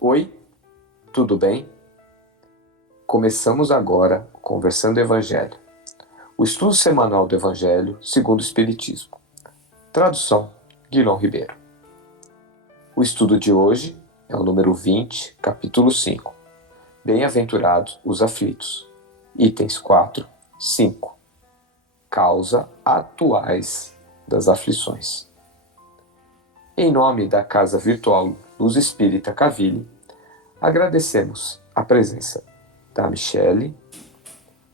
Oi, tudo bem? Começamos agora o Conversando Evangelho, o estudo semanal do Evangelho segundo o Espiritismo. Tradução, Guilherme Ribeiro. O estudo de hoje é o número 20, capítulo 5. Bem-aventurados os aflitos. Itens 4, 5. Causa atuais das aflições. Em nome da Casa Virtual Luz Espírita Caville, agradecemos a presença da Michele,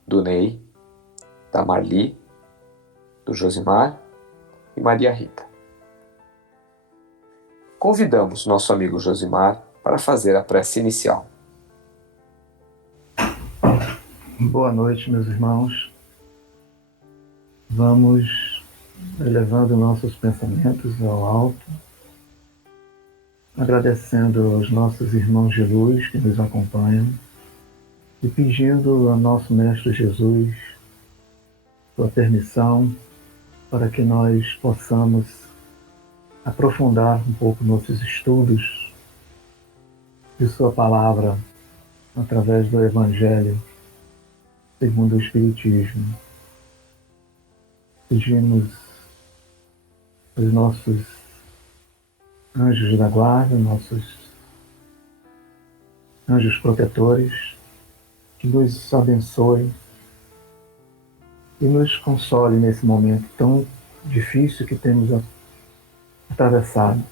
do Ney, da Marli, do Josimar e Maria Rita. Convidamos nosso amigo Josimar para fazer a prece inicial. Boa noite, meus irmãos. Vamos elevando nossos pensamentos ao alto, agradecendo aos nossos irmãos de luz que nos acompanham e pedindo ao nosso Mestre Jesus sua permissão para que nós possamos aprofundar um pouco nossos estudos de sua palavra através do Evangelho segundo o Espiritismo. Pedimos os nossos anjos da guarda, nossos anjos protetores, que nos abençoe e nos console nesse momento tão difícil que temos atravessado,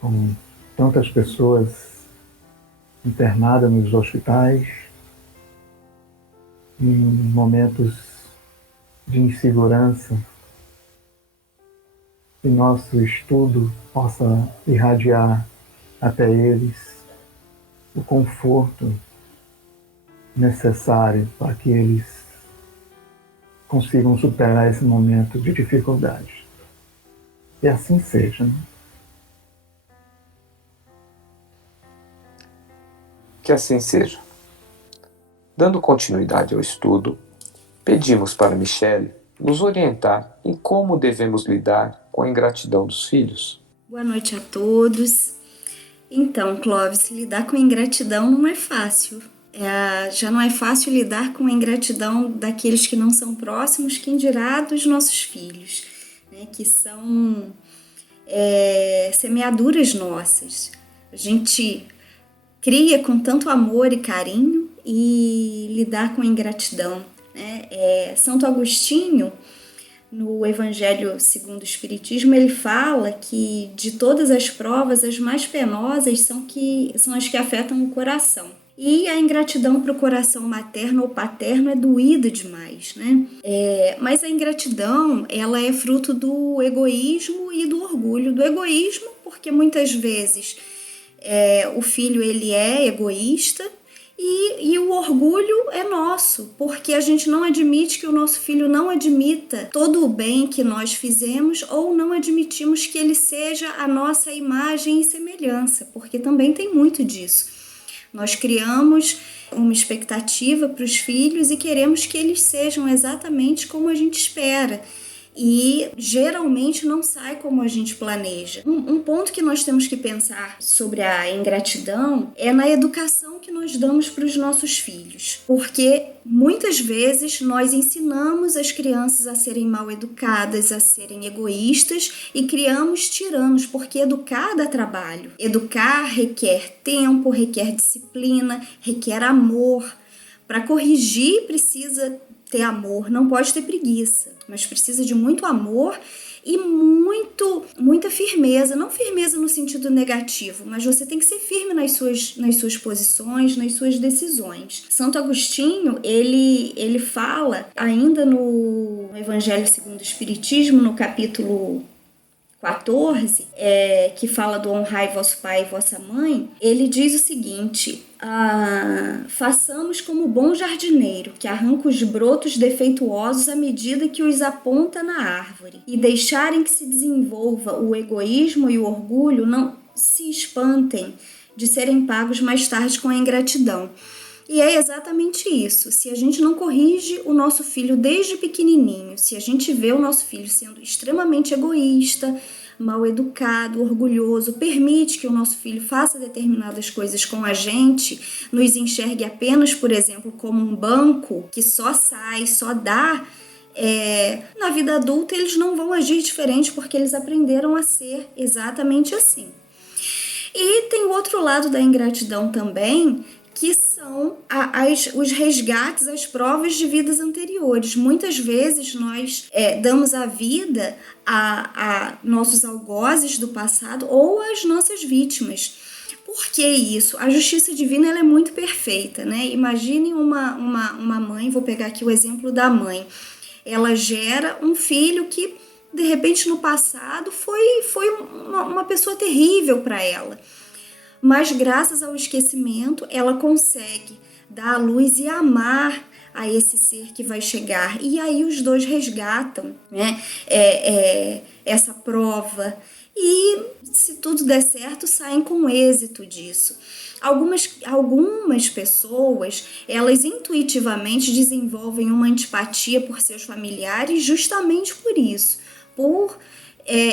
com tantas pessoas internadas nos hospitais, em momentos de insegurança, que nosso estudo possa irradiar até eles o conforto necessário para que eles consigam superar esse momento de dificuldade. E assim seja. Que assim seja. Dando continuidade ao estudo, pedimos para Michele nos orientar em como devemos lidar com a ingratidão dos filhos. Boa noite a todos. Então, Clóvis, lidar com ingratidão não é fácil. Já não é fácil lidar com a ingratidão daqueles que não são próximos, quem dirá dos nossos filhos, né, que são semeaduras nossas. A gente cria com tanto amor e carinho e lidar com a ingratidão, né? Santo Agostinho, no Evangelho segundo o Espiritismo, ele fala que de todas as provas, as mais penosas são as que afetam o coração. E a ingratidão para o coração materno ou paterno é doída demais, né? Mas a ingratidão, ela é fruto do egoísmo e do orgulho. Do egoísmo, porque muitas vezes o filho ele é egoísta, e o orgulho é nosso, porque a gente não admite que o nosso filho não admita todo o bem que nós fizemos, ou não admitimos que ele seja a nossa imagem e semelhança, porque também tem muito disso. Nós criamos uma expectativa para os filhos e queremos que eles sejam exatamente como a gente espera. E geralmente não sai como a gente planeja. Um ponto que nós temos que pensar sobre a ingratidão é na educação que nós damos para os nossos filhos. Porque muitas vezes nós ensinamos as crianças a serem mal educadas, a serem egoístas e criamos tiranos, porque educar dá trabalho. Educar requer tempo, requer disciplina, requer amor. Para corrigir precisa ter amor, não pode ter preguiça, mas precisa de muito amor e muita firmeza, não firmeza no sentido negativo, mas você tem que ser firme nas suas posições, nas suas decisões. Santo Agostinho, ele fala, ainda no Evangelho segundo o Espiritismo, no capítulo 14, que fala do honrai vosso pai e vossa mãe, ele diz o seguinte: façamos como bom jardineiro, que arranca os brotos defeituosos à medida que os aponta na árvore, e deixarem que se desenvolva o egoísmo e o orgulho, não se espantem de serem pagos mais tarde com a ingratidão. E é exatamente isso. Se a gente não corrige o nosso filho desde pequenininho, se a gente vê o nosso filho sendo extremamente egoísta, mal educado, orgulhoso, permite que o nosso filho faça determinadas coisas com a gente, nos enxergue apenas, por exemplo, como um banco que só sai, só dá, na vida adulta eles não vão agir diferente porque eles aprenderam a ser exatamente assim. E tem o outro lado da ingratidão também, que são os resgates, as provas de vidas anteriores. Muitas vezes nós damos a vida a nossos algozes do passado ou às nossas vítimas. Por que isso? A justiça divina ela é muito perfeita, né? Imagine uma mãe, vou pegar aqui o exemplo da mãe. Ela gera um filho que, de repente, no passado foi uma pessoa terrível para ela. Mas graças ao esquecimento, ela consegue dar a luz e amar a esse ser que vai chegar. E aí os dois resgatam, né, essa prova. E se tudo der certo, saem com êxito disso. Algumas pessoas, elas intuitivamente desenvolvem uma antipatia por seus familiares justamente por isso, por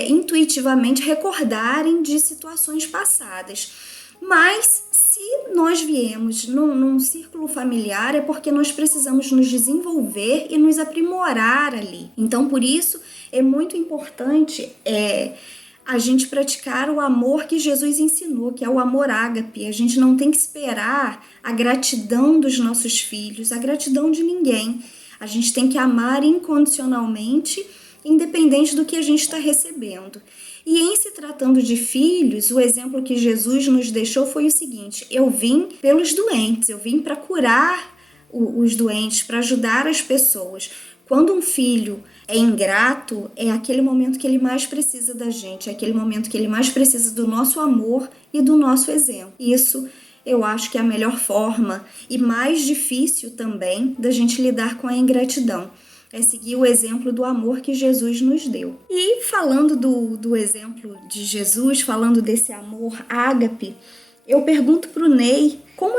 intuitivamente recordarem de situações passadas. Mas se nós viemos num círculo familiar é porque nós precisamos nos desenvolver e nos aprimorar ali. Então, por isso, é muito importante a gente praticar o amor que Jesus ensinou, que é o amor ágape. A gente não tem que esperar a gratidão dos nossos filhos, a gratidão de ninguém. A gente tem que amar incondicionalmente, independente do que a gente está recebendo. E em se tratando de filhos, o exemplo que Jesus nos deixou foi o seguinte: eu vim pelos doentes, eu vim para curar os doentes, para ajudar as pessoas. Quando um filho é ingrato, é aquele momento que ele mais precisa da gente, é aquele momento que ele mais precisa do nosso amor e do nosso exemplo. Isso eu acho que é a melhor forma e mais difícil também da gente lidar com a ingratidão. É seguir o exemplo do amor que Jesus nos deu. E falando do exemplo de Jesus, falando desse amor ágape, eu pergunto para o Ney, qual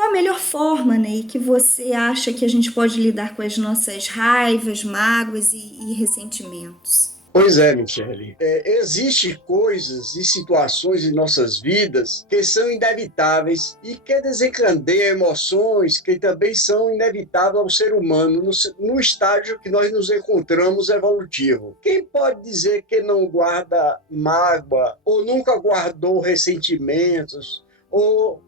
a melhor forma, Ney, que você acha que a gente pode lidar com as nossas raivas, mágoas e ressentimentos? Pois é, Michele. Existem coisas e situações em nossas vidas que são inevitáveis e que desencadeiam emoções que também são inevitáveis ao ser humano no estágio que nós nos encontramos evolutivo. Quem pode dizer que não guarda mágoa ou nunca guardou ressentimentos ou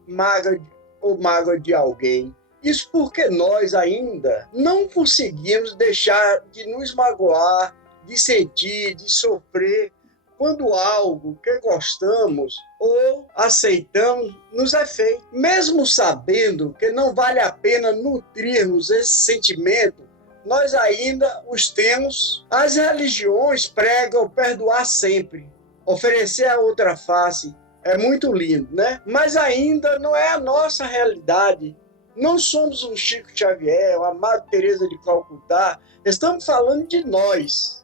mágoa de alguém? Isso porque nós ainda não conseguimos deixar de nos magoar, de sentir, de sofrer, quando algo que gostamos ou aceitamos nos é feito. Mesmo sabendo que não vale a pena nutrirmos esse sentimento, nós ainda os temos. As religiões pregam perdoar sempre, oferecer a outra face. É muito lindo, né? Mas ainda não é a nossa realidade. Não somos um Chico Xavier, uma Madre Teresa de Calcutá. Estamos falando de nós,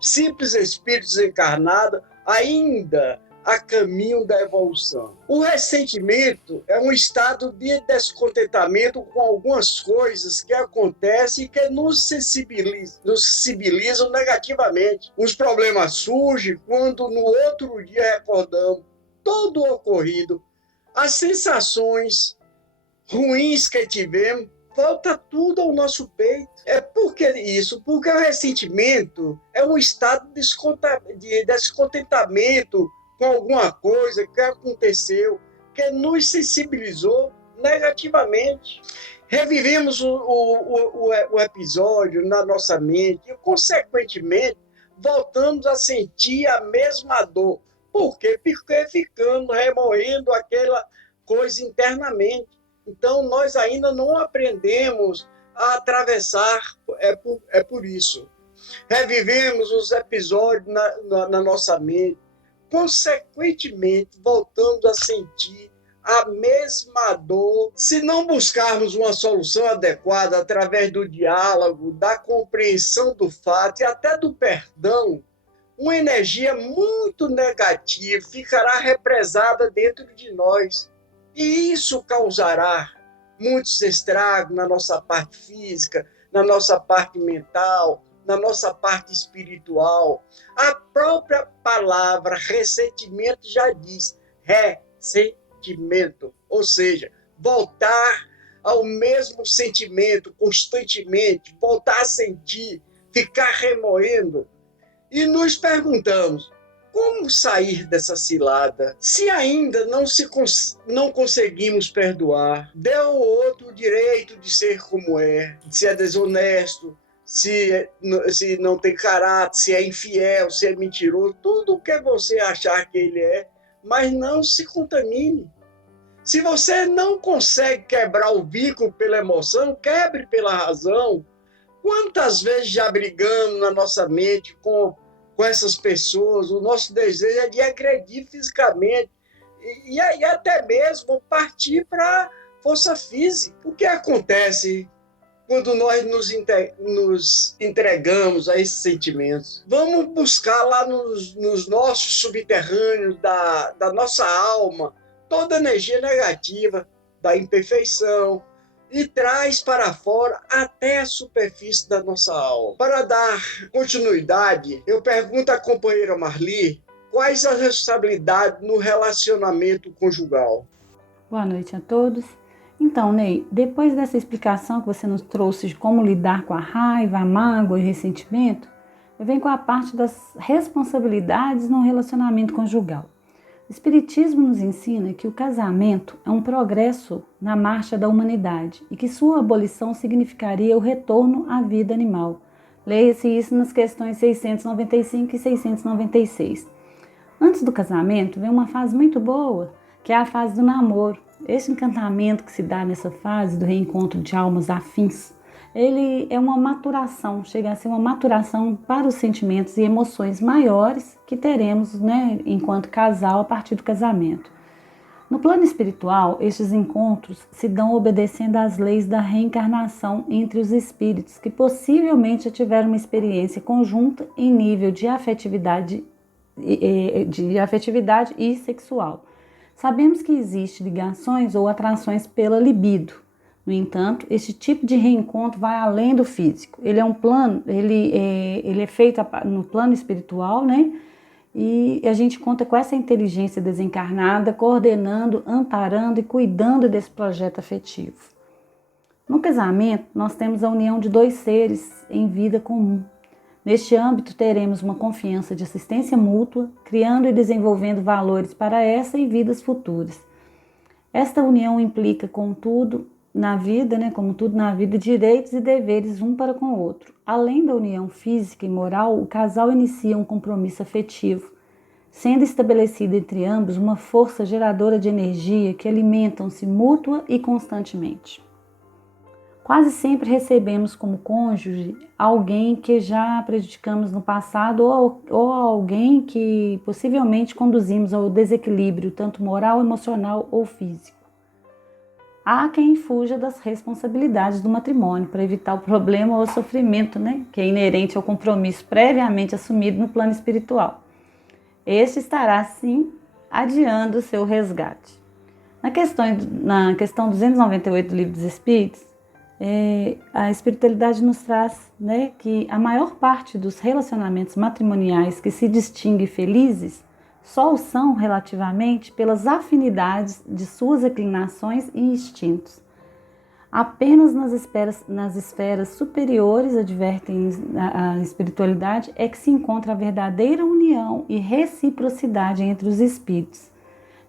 simples espíritos encarnados, ainda a caminho da evolução. O ressentimento é um estado de descontentamento com algumas coisas que acontecem e que nos sensibilizam negativamente. Os problemas surgem quando no outro dia recordamos todo o ocorrido, as sensações ruins que tivemos, volta tudo ao nosso peito. Por que isso? Porque o ressentimento é um estado de descontentamento com alguma coisa que aconteceu, que nos sensibilizou negativamente. Revivemos o episódio na nossa mente e, consequentemente, voltamos a sentir a mesma dor. Por quê? Porque ficamos remoendo aquela coisa internamente. Então, nós ainda não aprendemos a atravessar, é por isso. Revivemos os episódios na nossa mente. Consequentemente, voltamos a sentir a mesma dor se não buscarmos uma solução adequada através do diálogo, da compreensão do fato e até do perdão. Uma energia muito negativa ficará represada dentro de nós. E isso causará muitos estragos na nossa parte física, na nossa parte mental, na nossa parte espiritual. A própria palavra ressentimento já diz ressentimento, ou seja, voltar ao mesmo sentimento constantemente, voltar a sentir, ficar remoendo. E nos perguntamos, como sair dessa cilada? Se ainda não conseguimos perdoar, dê ao outro o direito de ser como é, se é desonesto, se não tem caráter, se é infiel, se é mentiroso, tudo o que você achar que ele é, mas não se contamine. Se você não consegue quebrar o vínculo pela emoção, quebre pela razão. Quantas vezes já brigamos na nossa mente com essas pessoas, o nosso desejo é de agredir fisicamente e até mesmo partir para a força física. O que acontece quando nós nos entregamos a esses sentimentos? Vamos buscar lá nos nossos subterrâneos da nossa alma toda a energia negativa da imperfeição, e traz para fora até a superfície da nossa alma. Para dar continuidade, eu pergunto à companheira Marli quais as responsabilidades no relacionamento conjugal. Boa noite a todos. Então, Ney, depois dessa explicação que você nos trouxe de como lidar com a raiva, a mágoa e o ressentimento, eu venho com a parte das responsabilidades no relacionamento conjugal. O Espiritismo nos ensina que o casamento é um progresso na marcha da humanidade e que sua abolição significaria o retorno à vida animal. Leia-se isso nas questões 695 e 696. Antes do casamento, vem uma fase muito boa, que é a fase do namoro. Esse encantamento que se dá nessa fase do reencontro de almas afins, ele é uma maturação, chega a ser uma maturação para os sentimentos e emoções maiores que teremos, né, enquanto casal a partir do casamento. No plano espiritual, estes encontros se dão obedecendo às leis da reencarnação entre os espíritos que possivelmente já tiveram uma experiência conjunta em nível de afetividade e sexual. Sabemos que existem ligações ou atrações pela libido. No entanto, este tipo de reencontro vai além do físico. Ele é feito no plano espiritual, né? E a gente conta com essa inteligência desencarnada, coordenando, amparando e cuidando desse projeto afetivo. No casamento, nós temos a união de dois seres em vida comum. Neste âmbito, teremos uma confiança de assistência mútua, criando e desenvolvendo valores para essa e vidas futuras. Esta união implica, contudo, na vida, né, como tudo na vida, direitos e deveres um para com o outro. Além da união física e moral, o casal inicia um compromisso afetivo, sendo estabelecida entre ambos uma força geradora de energia que alimentam-se mútua e constantemente. Quase sempre recebemos como cônjuge alguém que já prejudicamos no passado ou alguém que possivelmente conduzimos ao desequilíbrio, tanto moral, emocional ou físico. Há quem fuja das responsabilidades do matrimônio para evitar o problema ou o sofrimento, né, que é inerente ao compromisso previamente assumido no plano espiritual. Este estará, sim, adiando o seu resgate. Na questão 298 do Livro dos Espíritos, a espiritualidade nos traz, né, que a maior parte dos relacionamentos matrimoniais que se distinguem felizes só o são relativamente pelas afinidades de suas inclinações e instintos. Apenas nas esferas superiores, advertem a espiritualidade, é que se encontra a verdadeira união e reciprocidade entre os espíritos.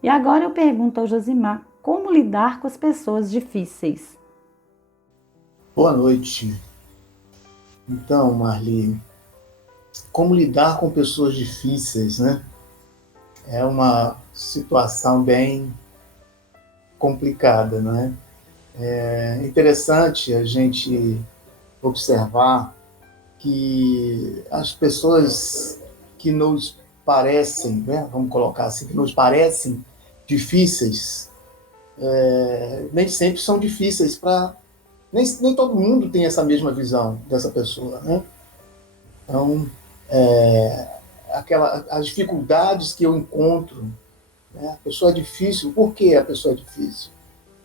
E agora eu pergunto ao Josimar, como lidar com as pessoas difíceis? Boa noite. Então, Marli, como lidar com pessoas difíceis, né? É uma situação bem complicada, não é? É interessante a gente observar que as pessoas que nos parecem, né, vamos colocar assim, que nos parecem difíceis, nem sempre são difíceis para... Nem todo mundo tem essa mesma visão dessa pessoa, né? Então, as dificuldades que eu encontro, né? A pessoa é difícil. Por que a pessoa é difícil?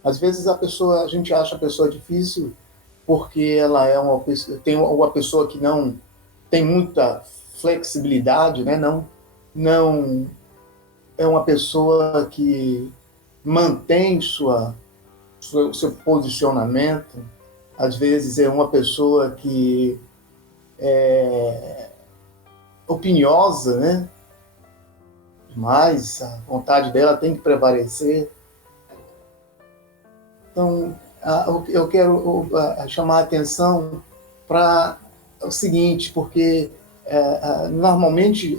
Às vezes a gente acha a pessoa difícil porque ela tem uma pessoa que não tem muita flexibilidade, né? Não é uma pessoa que mantém seu posicionamento. Às vezes é uma pessoa que é opiniosa, né? Mas a vontade dela tem que prevalecer. Então, eu quero chamar a atenção para o seguinte, porque normalmente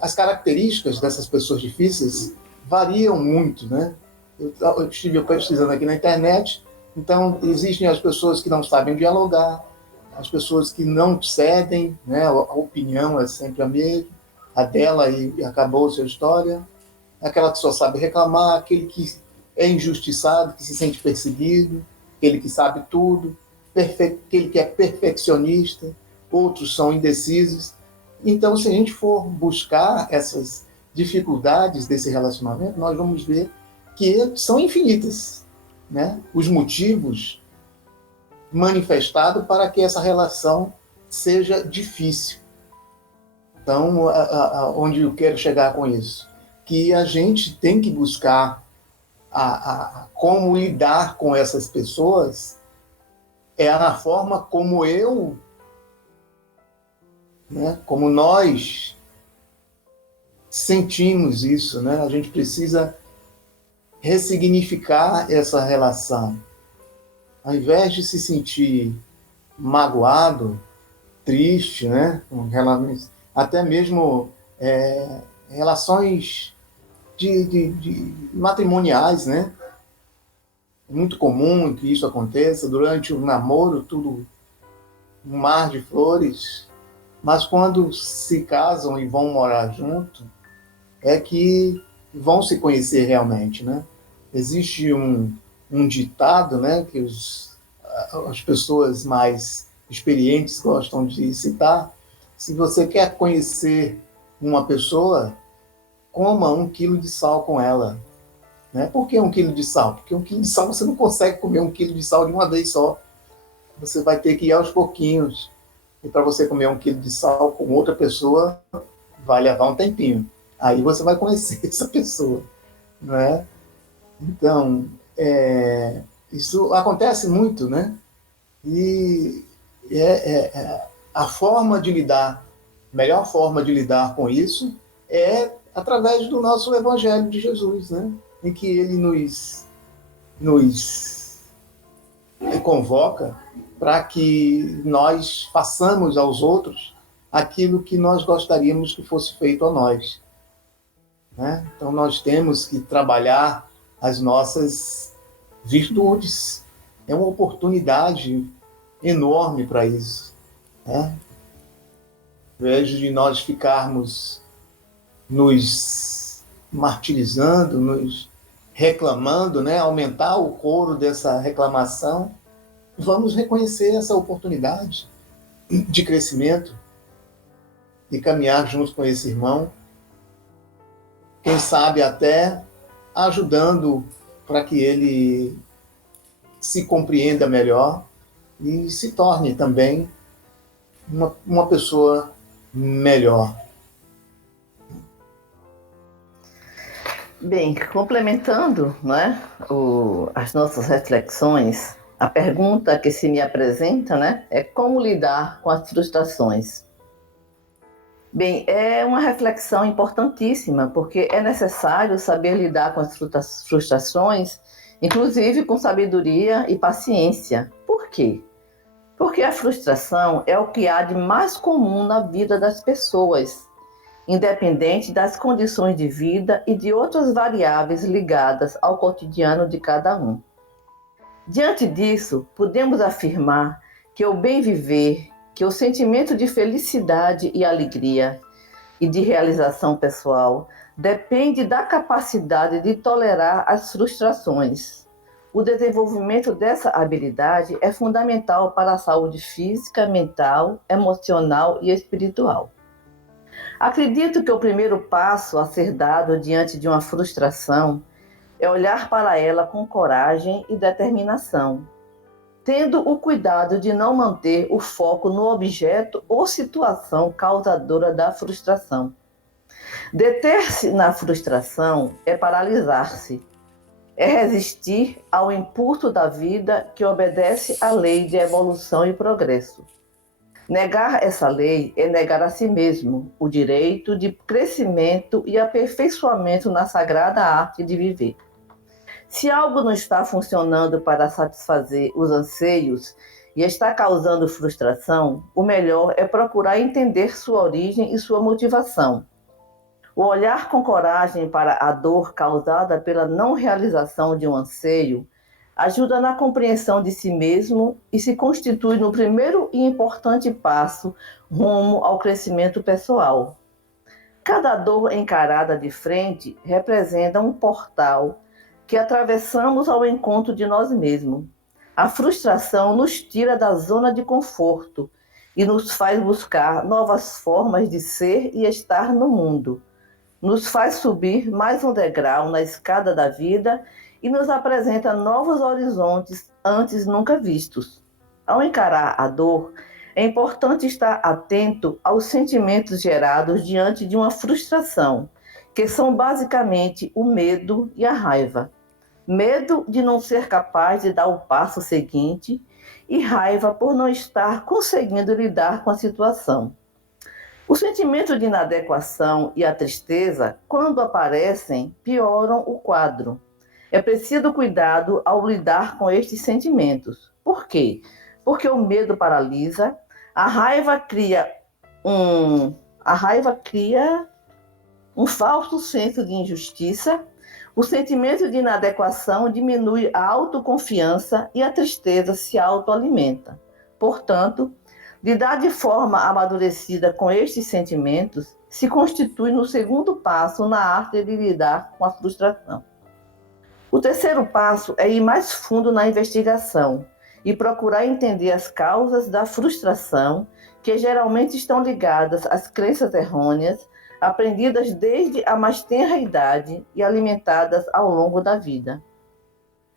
as características dessas pessoas difíceis variam muito, né? Eu estive pesquisando aqui na internet, então existem as pessoas que não sabem dialogar, as pessoas que não cedem, né? A opinião é sempre a mesma, a dela e acabou a sua história, aquela que só sabe reclamar, aquele que é injustiçado, que se sente perseguido, aquele que sabe tudo, aquele que é perfeccionista, outros são indecisos. Então, se a gente for buscar essas dificuldades desse relacionamento, nós vamos ver que são infinitas, né? Os motivos manifestados para que essa relação seja difícil. Então, onde eu quero chegar com isso? Que a gente tem que buscar como lidar com essas pessoas na forma como né, como nós sentimos isso, né? A gente precisa ressignificar essa relação. Ao invés de se sentir magoado, triste, né? Até mesmo relações de matrimoniais, né? É muito comum que isso aconteça durante o namoro, tudo um mar de flores, mas quando se casam e vão morar junto, é que vão se conhecer realmente, né? Existe um ditado, né, que as pessoas mais experientes gostam de citar: se você quer conhecer uma pessoa, coma 1 quilo de sal com ela. Né? Por que 1 quilo de sal? Porque 1 quilo de sal você não consegue comer 1 quilo de sal de uma vez só. Você vai ter que ir aos pouquinhos. E para você comer 1 quilo de sal com outra pessoa, vai levar um tempinho. Aí você vai conhecer essa pessoa. Né? Então, isso acontece muito, né? E a forma de lidar, a melhor forma de lidar com isso é através do nosso Evangelho de Jesus, né? Em que ele nos convoca para que nós façamos aos outros aquilo que nós gostaríamos que fosse feito a nós. Né? Então, nós temos que trabalhar as nossas virtudes. É uma oportunidade enorme para isso. Né? Ao invés de nós ficarmos nos martirizando, nos reclamando, né? Aumentar o coro dessa reclamação, vamos reconhecer essa oportunidade de crescimento, de caminhar junto com esse irmão, quem sabe até ajudando para que ele se compreenda melhor e se torne também uma pessoa melhor. Bem, complementando, né, as nossas reflexões, a pergunta que se me apresenta, né, é como lidar com as frustrações. Bem, é uma reflexão importantíssima, porque é necessário saber lidar com as frustrações, inclusive com sabedoria e paciência. Por quê? Porque a frustração é o que há de mais comum na vida das pessoas, independente das condições de vida e de outras variáveis ligadas ao cotidiano de cada um. Diante disso, podemos afirmar que o bem viver, que o sentimento de felicidade e alegria e de realização pessoal depende da capacidade de tolerar as frustrações. O desenvolvimento dessa habilidade é fundamental para a saúde física, mental, emocional e espiritual. Acredito que o primeiro passo a ser dado diante de uma frustração é olhar para ela com coragem e determinação, tendo o cuidado de não manter o foco no objeto ou situação causadora da frustração. Deter-se na frustração é paralisar-se, é resistir ao impulso da vida que obedece à lei de evolução e progresso. Negar essa lei é negar a si mesmo o direito de crescimento e aperfeiçoamento na sagrada arte de viver. Se algo não está funcionando para satisfazer os anseios e está causando frustração, o melhor é procurar entender sua origem e sua motivação. O olhar com coragem para a dor causada pela não realização de um anseio ajuda na compreensão de si mesmo e se constitui no primeiro e importante passo rumo ao crescimento pessoal. Cada dor encarada de frente representa um portal que atravessamos ao encontro de nós mesmos. A frustração nos tira da zona de conforto e nos faz buscar novas formas de ser e estar no mundo. Nos faz subir mais um degrau na escada da vida e nos apresenta novos horizontes antes nunca vistos. Ao encarar a dor, é importante estar atento aos sentimentos gerados diante de uma frustração, que são basicamente o medo e a raiva. Medo de não ser capaz de dar o passo seguinte e raiva por não estar conseguindo lidar com a situação. O sentimento de inadequação e a tristeza, quando aparecem, pioram o quadro. É preciso cuidado ao lidar com estes sentimentos. Por quê? Porque o medo paralisa, a raiva cria um falso senso de injustiça, o sentimento de inadequação diminui a autoconfiança e a tristeza se autoalimenta. Portanto, lidar de forma amadurecida com estes sentimentos se constitui no segundo passo na arte de lidar com a frustração. O terceiro passo é ir mais fundo na investigação e procurar entender as causas da frustração, que geralmente estão ligadas às crenças errôneas, aprendidas desde a mais tenra idade e alimentadas ao longo da vida.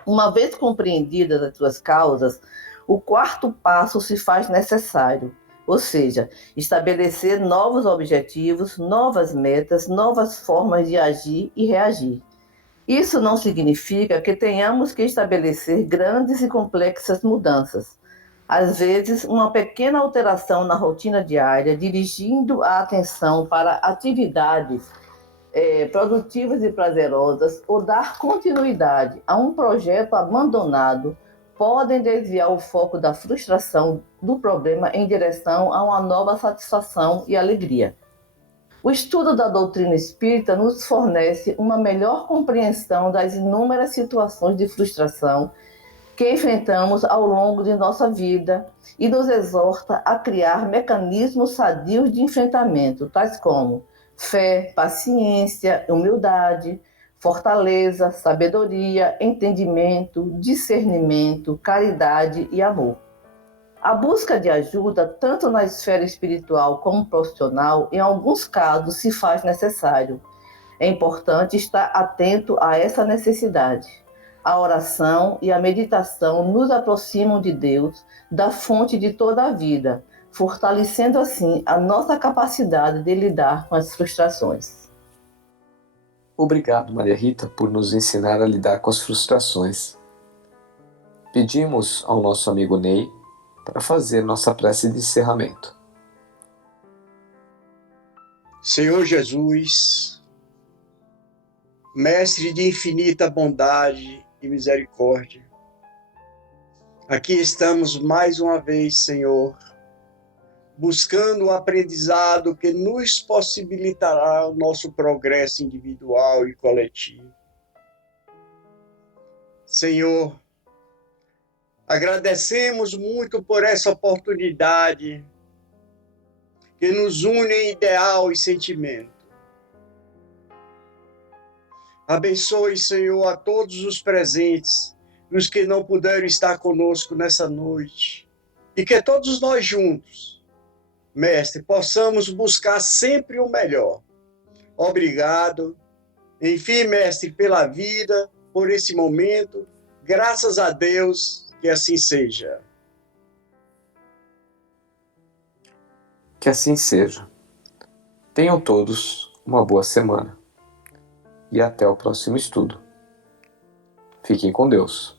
Uma vez compreendidas as suas causas, o quarto passo se faz necessário, ou seja, estabelecer novos objetivos, novas metas, novas formas de agir e reagir. Isso não significa que tenhamos que estabelecer grandes e complexas mudanças. Às vezes, uma pequena alteração na rotina diária, dirigindo a atenção para atividades produtivas e prazerosas, ou dar continuidade a um projeto abandonado, podem desviar o foco da frustração do problema em direção a uma nova satisfação e alegria. O estudo da doutrina espírita nos fornece uma melhor compreensão das inúmeras situações de frustração que enfrentamos ao longo de nossa vida e nos exorta a criar mecanismos sadios de enfrentamento, tais como fé, paciência, humildade, fortaleza, sabedoria, entendimento, discernimento, caridade e amor. A busca de ajuda, tanto na esfera espiritual como profissional, em alguns casos se faz necessário. É importante estar atento a essa necessidade. A oração e a meditação nos aproximam de Deus, da fonte de toda a vida, fortalecendo assim a nossa capacidade de lidar com as frustrações. Obrigado, Maria Rita, por nos ensinar a lidar com as frustrações. Pedimos ao nosso amigo Ney para fazer nossa prece de encerramento. Senhor Jesus, Mestre de infinita bondade e misericórdia, aqui estamos mais uma vez, Senhor, buscando o aprendizado que nos possibilitará o nosso progresso individual e coletivo. Senhor, Agradecemos muito por essa oportunidade que nos une em ideal e sentimento. Abençoe, Senhor, a todos os presentes, os que não puderam estar conosco nessa noite. E que todos nós juntos, Mestre, possamos buscar sempre o melhor. Obrigado. Enfim, Mestre, pela vida, por esse momento. Graças a Deus, que assim seja. Que assim seja. Tenham todos uma boa semana. E até o próximo estudo. Fiquem com Deus.